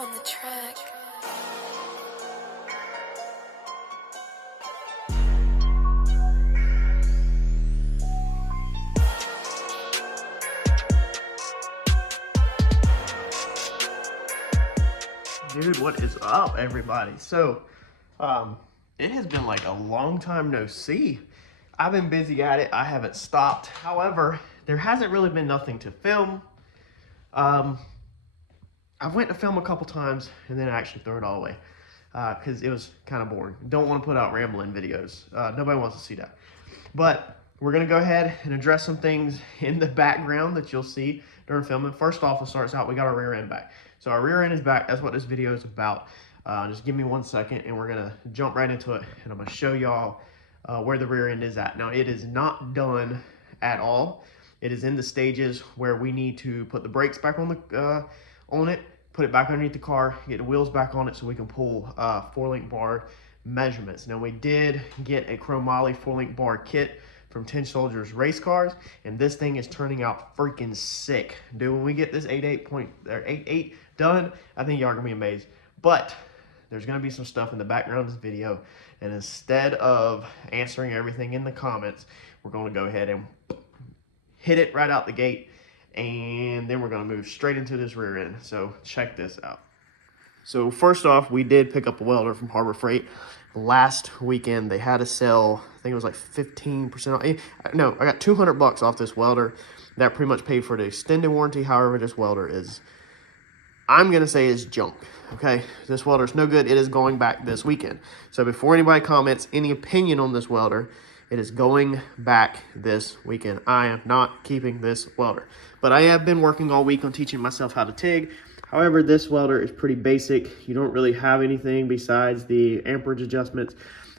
on the track. Dude, what is up, everybody? So, it has been like a long time no see. I've been busy at it. I haven't stopped. However, there hasn't really been nothing to film. I went to film a couple times and then I actually threw it all away because it was kind of boring. Don't want to put out rambling videos. Nobody wants to see that. But we're going to go ahead and address some things in the background that you'll see during filming. First off, it starts out, we got our rear end back. So our rear end is back. That's what this video is about. Just give me 1 second and we're going to jump right into it. And I'm going to show y'all where the rear end is at. Now, it is not done at all. It is in the stages where we need to put the brakes back on it, put it back underneath the car, get the wheels back on it so we can pull 4-link bar measurements. Now, we did get a chromoly 4-link bar kit from Tin Soldiers race cars, and this thing is turning out freaking sick. Dude, when we get this 88 done, I think y'all are gonna be amazed. But there's gonna be some stuff in the background of this video, and instead of answering everything in the comments, we're gonna go ahead and hit it right out the gate, and then we're gonna move straight into this rear end. So check this out. So first off, we did pick up a welder from Harbor Freight. Last weekend, they had a sale. I think it was like 15% off. No, I got $200 off this welder. That pretty much paid for the extended warranty. However, this welder is, I'm going to say, is junk. Okay, this welder is no good. It is going back this weekend. So before anybody comments any opinion on this welder, it is going back this weekend. I am not keeping this welder. But I have been working all week on teaching myself how to TIG. However, this welder is pretty basic. You don't really have anything besides the amperage adjustments,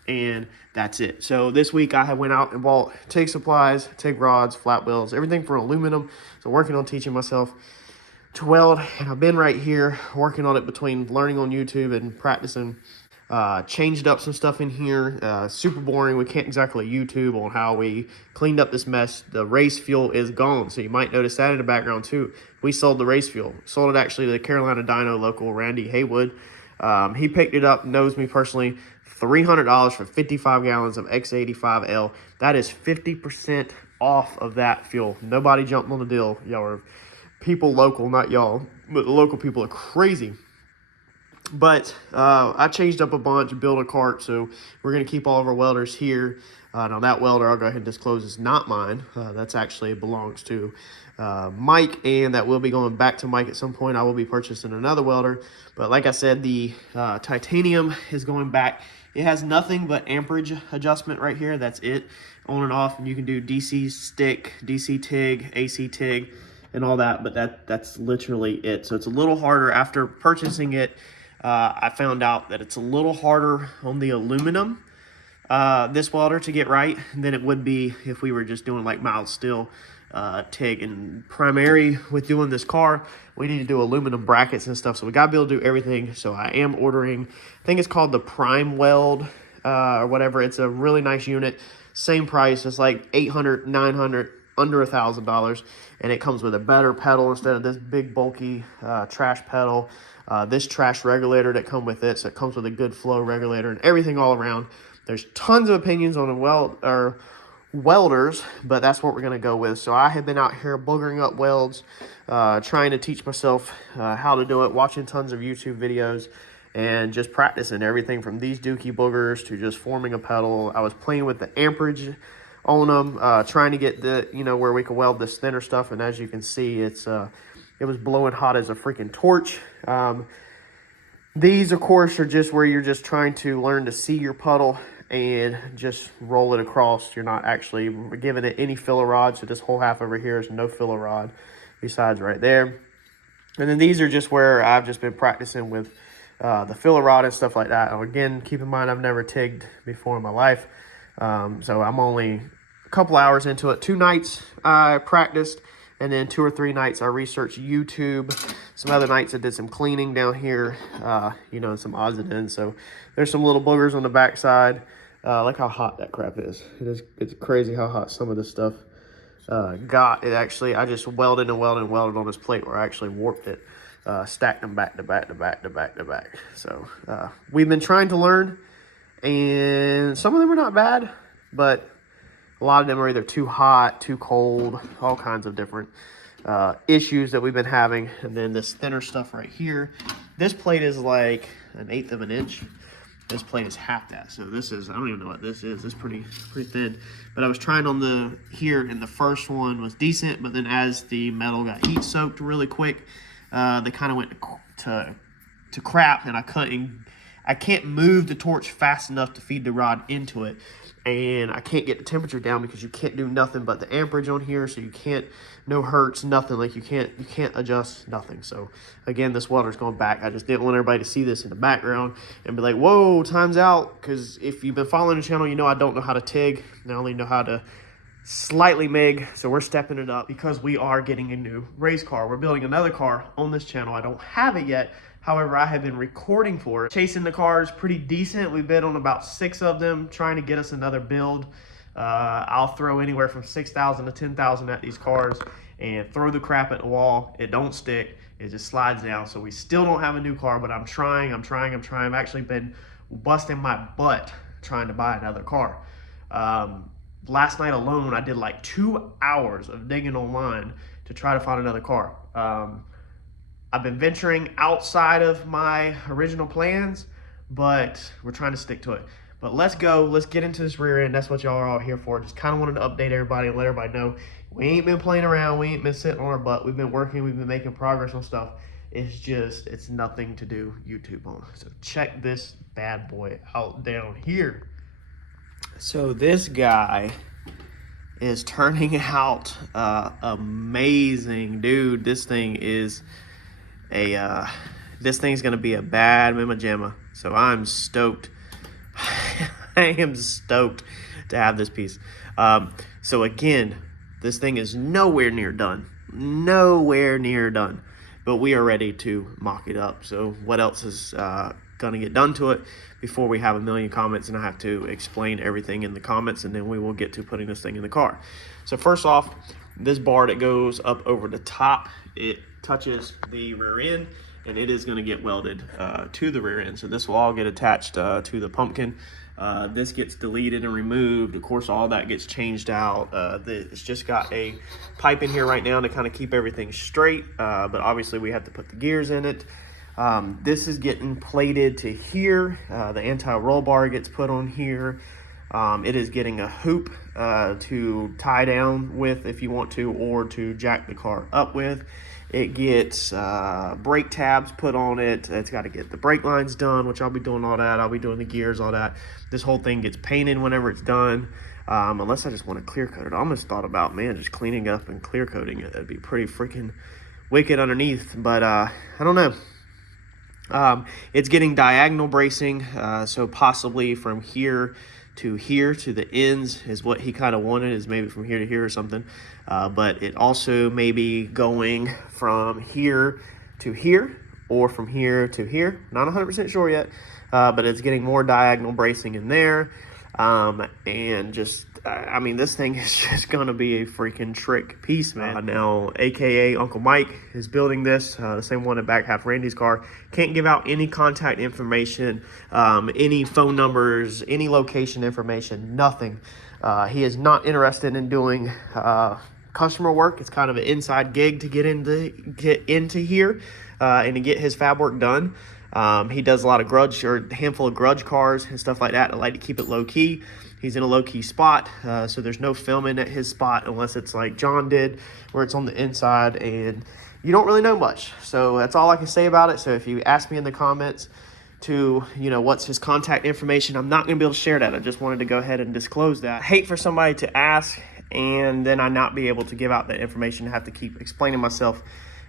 and that's it. So this week I went out and bought TIG supplies, TIG rods, flat wheels, everything for aluminum. So working on teaching myself to weld, and I've been right here working on it between learning on YouTube and practicing. Changed up some stuff in here. Super boring. We can't exactly YouTube on how we cleaned up this mess. The race fuel is gone, so you might notice that in the background too. We sold the race fuel. Sold it actually to the Carolina Dyno local, Randy Haywood. He picked it up, knows me personally. $300 for 55 gallons of X85L. That is 50% off of that fuel. Nobody jumped on the deal. Y'all are people local, not y'all, but the local people are crazy. But I changed up a bunch, built a cart, so we're going to keep all of our welders here. Now that welder, I'll go ahead and disclose, is not mine. That's actually belongs to Mike, and that will be going back to Mike at some point. I will be purchasing another welder. But like I said, the titanium is going back. It has nothing but amperage adjustment right here. That's it, on and off. And you can do DC stick, DC TIG, AC TIG, and all that. But that's literally it. So it's a little harder after purchasing it. I found out that it's a little harder on the aluminum, this welder, to get right than it would be if we were just doing like mild steel TIG. And primary with doing this car, we need to do aluminum brackets and stuff, so we got to be able to do everything. So I am ordering, I think it's called the Prime Weld or whatever. It's a really nice unit, same price. It's like $800, $900, under $1,000, and it comes with a better pedal instead of this big bulky trash pedal. This trash regulator that come with it, so it comes with a good flow regulator and everything all around. There's tons of opinions on welders, but that's what we're going to go with. So I have been out here boogering up welds, trying to teach myself how to do it, watching tons of YouTube videos, and just practicing everything from these dookie boogers to just forming a pedal. I was playing with the amperage on them, trying to get the, where we can weld this thinner stuff, and as you can see, it was blowing hot as a freaking torch. These, of course, are just where you're just trying to learn to see your puddle and just roll it across. You're not actually giving it any filler rod, so this whole half over here is no filler rod besides right there. And then these are just where I've just been practicing with the filler rod and stuff like that. And again, keep in mind, I've never TIGged before in my life, so I'm only a couple hours into it. 2 nights I practiced, and then 2 or 3 nights I researched YouTube. Some other nights I did some cleaning down here, some odds and ends. So there's some little boogers on the backside. Look how hot that crap is. It's crazy how hot some of this stuff got. It actually, I just welded and welded and welded on this plate where I actually warped it. stacked them back to back to back to back to back. So we've been trying to learn, and some of them are not bad, but a lot of them are either too hot, too cold, all kinds of different issues that we've been having. And then this thinner stuff right here, this plate is like 1/8 of an inch. This plate is half that. So this is, I don't even know what this is. It's pretty thin. But I was trying on the here, and the first one was decent, but then as the metal got heat soaked really quick, they kind of went to crap, and I can't move the torch fast enough to feed the rod into it, and I can't get the temperature down because you can't do nothing but the amperage on here, so you can't, no hertz, nothing. Like you can't adjust nothing. So again, this welder's going back. I just didn't want everybody to see this in the background and be like, whoa, time's out. Because if you've been following the channel, you know I don't know how to TIG. I only know how to slightly MIG, so we're stepping it up because we are getting a new race car. We're building another car on this channel. I don't have it yet. However, I have been recording for it. Chasing the cars pretty decent. We bid on about 6 of them, trying to get us another build. I'll throw anywhere from 6,000 to 10,000 at these cars and throw the crap at the wall. It don't stick. It just slides down. So we still don't have a new car, but I'm trying. I've actually been busting my butt trying to buy another car. Last night alone, I did like 2 hours of digging online to try to find another car. I've been venturing outside of my original plans, but we're trying to stick to it. But let's go. Let's get into this rear end. That's what y'all are all here for. Just kind of wanted to update everybody and let everybody know we ain't been playing around. We ain't been sitting on our butt. We've been working. We've been making progress on stuff. It's nothing to do YouTube on. So check this bad boy out down here. So this guy is turning out amazing, dude. This thing is this thing's gonna be a bad mama jamma. So I'm stoked. I am stoked to have this piece. So again, this thing is nowhere near done. Nowhere near done. But we are ready to mock it up. So what else is gonna get done to it before we have a million comments and I have to explain everything in the comments, and then we will get to putting this thing in the car. So first off, this bar that goes up over the top, it touches the rear end, and it is going to get welded to the rear end. So this will all get attached to the pumpkin. This gets deleted and removed. Of course, all that gets changed out. It's just got a pipe in here right now to kind of keep everything straight, but obviously we have to put the gears in it. This is getting plated to here. The anti-roll bar gets put on here. It is getting a hoop to tie down with if you want to, or to jack the car up with. It gets brake tabs put on it. It's got to get the brake lines done, which I'll be doing all that. I'll be doing the gears, all that. This whole thing gets painted whenever it's done, unless I just want to clear coat it. I almost thought about, man, just cleaning up and clear coating it. That'd be pretty freaking wicked underneath, but I don't know. It's getting diagonal bracing, so possibly from here to the ends is what he kind of wanted, is maybe from here to here or something. But it also may be going from here to here or from here to here. Not 100% sure yet, but it's getting more diagonal bracing in there. And just, I mean, this thing is just going to be a freaking trick piece, man. Now, AKA Uncle Mike is building this, the same one in back half Randy's car. Can't give out any contact information, any phone numbers, any location information, nothing. He is not interested in doing customer work. It's kind of an inside gig to get into here and to get his fab work done. He does a lot of grudge, or a handful of grudge cars and stuff like that. I like to keep it low key. He's in a low key spot, so there's no filming at his spot unless it's like John did, where it's on the inside and you don't really know much. So that's all I can say about it. So if you ask me in the comments to, you know, what's his contact information, I'm not going to be able to share that. I just wanted to go ahead and disclose that. I hate for somebody to ask and then I not be able to give out that information, have to keep explaining myself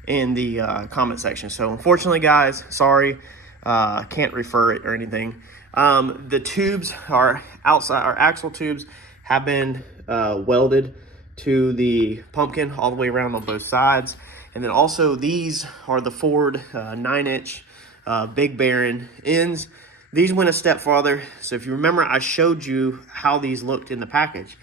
in the comment section. So unfortunately, guys, sorry, can't refer it or anything. The tubes are outside, our axle tubes have been welded to the pumpkin all the way around on both sides. And then also these are the Ford 9-inch big bearing ends. These went a step farther. So if you remember, I showed you how these looked in the package.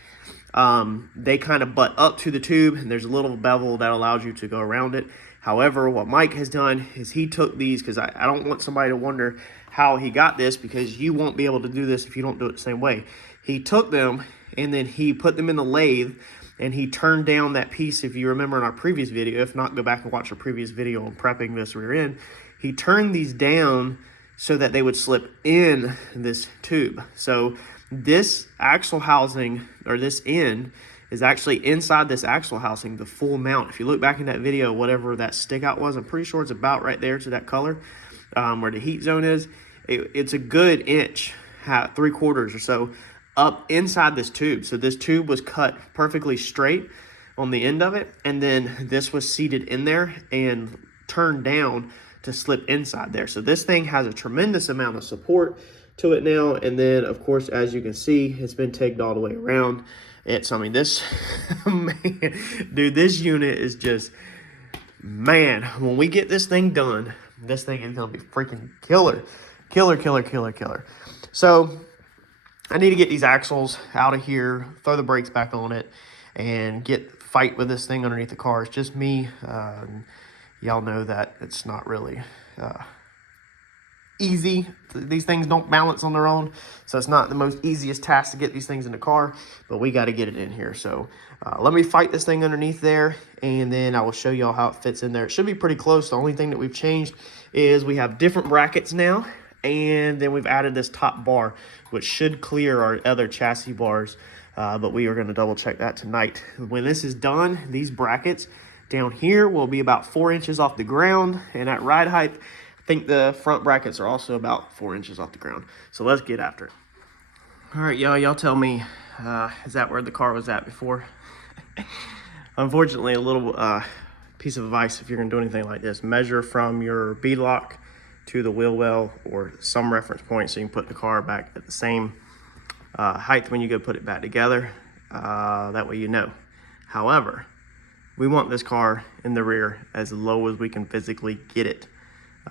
they kind of butt up to the tube, and there's a little bevel that allows you to go around it. However, what Mike has done is he took these, because I don't want somebody to wonder how he got this, because you won't be able to do this if you don't do it the same way. He took them and then he put them in the lathe, and he turned down that piece. If you remember in our previous video, if not, go back and watch our previous video on prepping this rear end. He turned these down so that they would slip in this tube. So this axle housing, or this end, is actually inside this axle housing, the full mount. If you look back in that video, whatever that stick out was, I'm pretty sure it's about right there to that color, where the heat zone is. It's a good inch, 3/4 or so, up inside this tube. So this tube was cut perfectly straight on the end of it, and then this was seated in there and turned down to slip inside there. So this thing has a tremendous amount of support to it now. And then of course, as you can see, it's been tagged all the way around. I mean, this, man, dude, this unit is just, man, when we get this thing done, this thing is gonna be freaking killer. So I need to get these axles out of here, throw the brakes back on it, and fight with this thing underneath the car. It's just me. Y'all know that it's not really easy. These things don't balance on their own, so it's not the most easiest task to get these things in the car, but we got to get it in here. So let me fight this thing underneath there, and then I will show y'all how it fits in there. It should be pretty close. The only thing that we've changed is we have different brackets now, and then we've added this top bar, which should clear our other chassis bars, but we are going to double check that tonight. When this is done, these brackets down here will be about 4 inches off the ground, and at ride height, I think the front brackets are also about 4 inches off the ground. So let's get after it. All right, y'all tell me, is that where the car was at before? Unfortunately, a little piece of advice if you're gonna do anything like this: measure from your bead lock to the wheel well, or some reference point, so you can put the car back at the same height when you go put it back together. That way you know. However, we want this car in the rear as low as we can physically get it.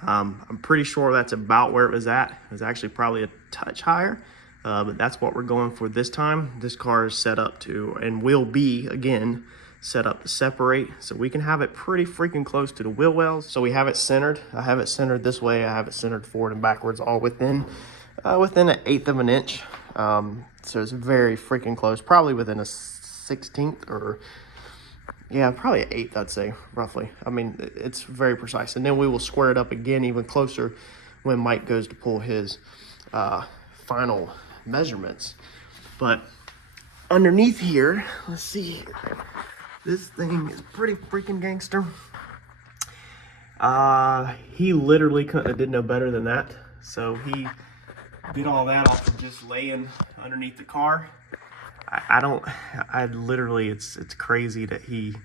I'm pretty sure that's about where it was at. It was actually probably a touch higher, but that's what we're going for this time. This car is set up to, and will be, again, set up to separate, so we can have it pretty freaking close to the wheel wells. So we have it centered. I have it centered this way. I have it centered forward and backwards, all within an 1/8 of an inch. So it's very freaking close, probably within a 1/16, or yeah, probably an 1/8, I'd say, roughly. I mean, it's very precise. And then we will square it up again even closer when Mike goes to pull his final measurements. But underneath here, let's see here. This thing is pretty freaking gangster. He literally couldn't have did no better than that. So he did all that off of just laying underneath the car. I literally, it's crazy that he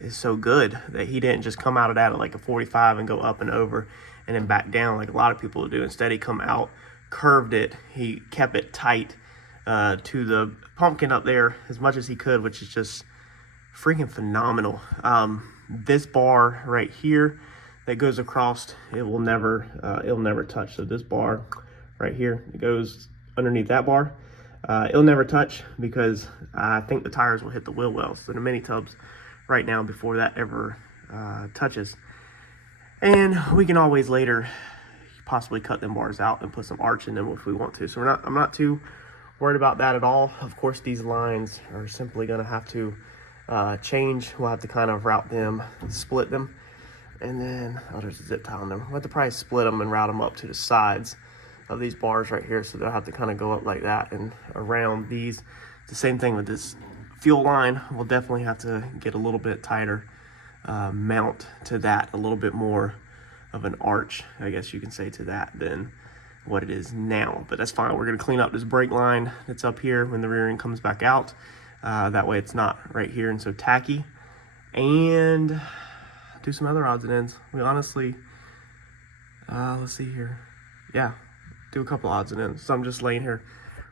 is so good that he didn't just come out of that at like a 45 and go up and over and then back down like a lot of people do. Instead, he come out, curved it, he kept it tight to the pumpkin up there as much as he could, which is just freaking phenomenal. This bar right here that goes across, it'll never touch. So this bar right here, it goes underneath that bar. It'll never touch because I think the tires will hit the wheel wells, so the mini tubs right now, before that ever touches. And we can always later possibly cut them bars out and put some arch in them if we want to. So I'm not too worried about that at all. Of course, these lines are simply going to have to change. We'll have to kind of route them, split them, and then there's a zip tie on them. We'll have to probably split them and route them up to the sides of these bars right here, so they'll have to kind of go up like that and around these. The same thing with this fuel line. We'll definitely have to get a little bit tighter mount to that, a little bit more of an arch, I guess you can say, to that than what it is now. But that's fine. We're going to clean up this brake line that's up here when the rear end comes back out. That way it's not right here and so tacky. And do some other odds and ends. We honestly, let's see here. Yeah, do a couple odds and ends. So I'm just laying here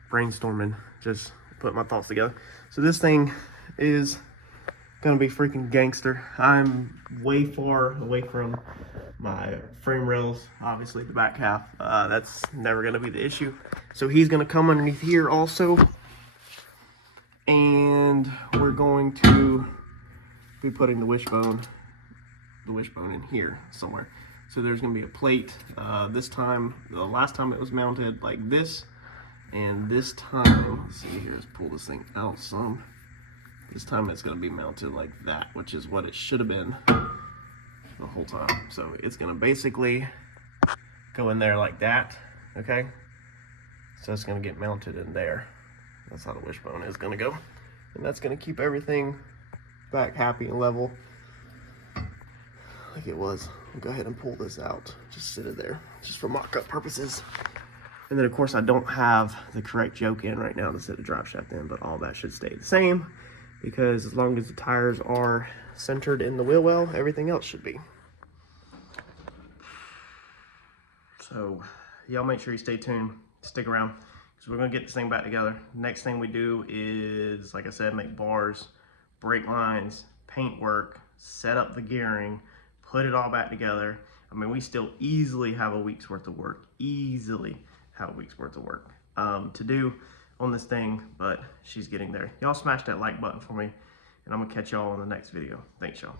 brainstorming, just putting my thoughts together. So this thing is gonna be freaking gangster. I'm way far away from my frame rails, obviously the back half. That's never gonna be the issue. So he's gonna come underneath here also, And we're going to be putting the wishbone in here somewhere. So there's going to be a plate. This time, the last time it was mounted like this, and this time, let's see here, let's pull this thing out some. This time it's going to be mounted like that, which is what it should have been the whole time. So it's going to basically go in there like that, okay? So it's going to get mounted in there. That's how the wishbone is going to go. And that's going to keep everything back happy and level like it was. I'll go ahead and pull this out. Just sit it there, just for mock-up purposes. And then of course I don't have the correct yoke in right now to set the drive shaft in, but all that should stay the same, because as long as the tires are centered in the wheel well, everything else should be. So y'all make sure you stay tuned, stick around, because we're gonna get this thing back together. Next thing we do is, like I said, make bars, brake lines, paint work, set up the gearing, put it all back together. I mean, we still easily have a week's worth of work, to do on this thing, but she's getting there. Y'all smash that like button for me, and I'm gonna catch y'all on the next video. Thanks, y'all.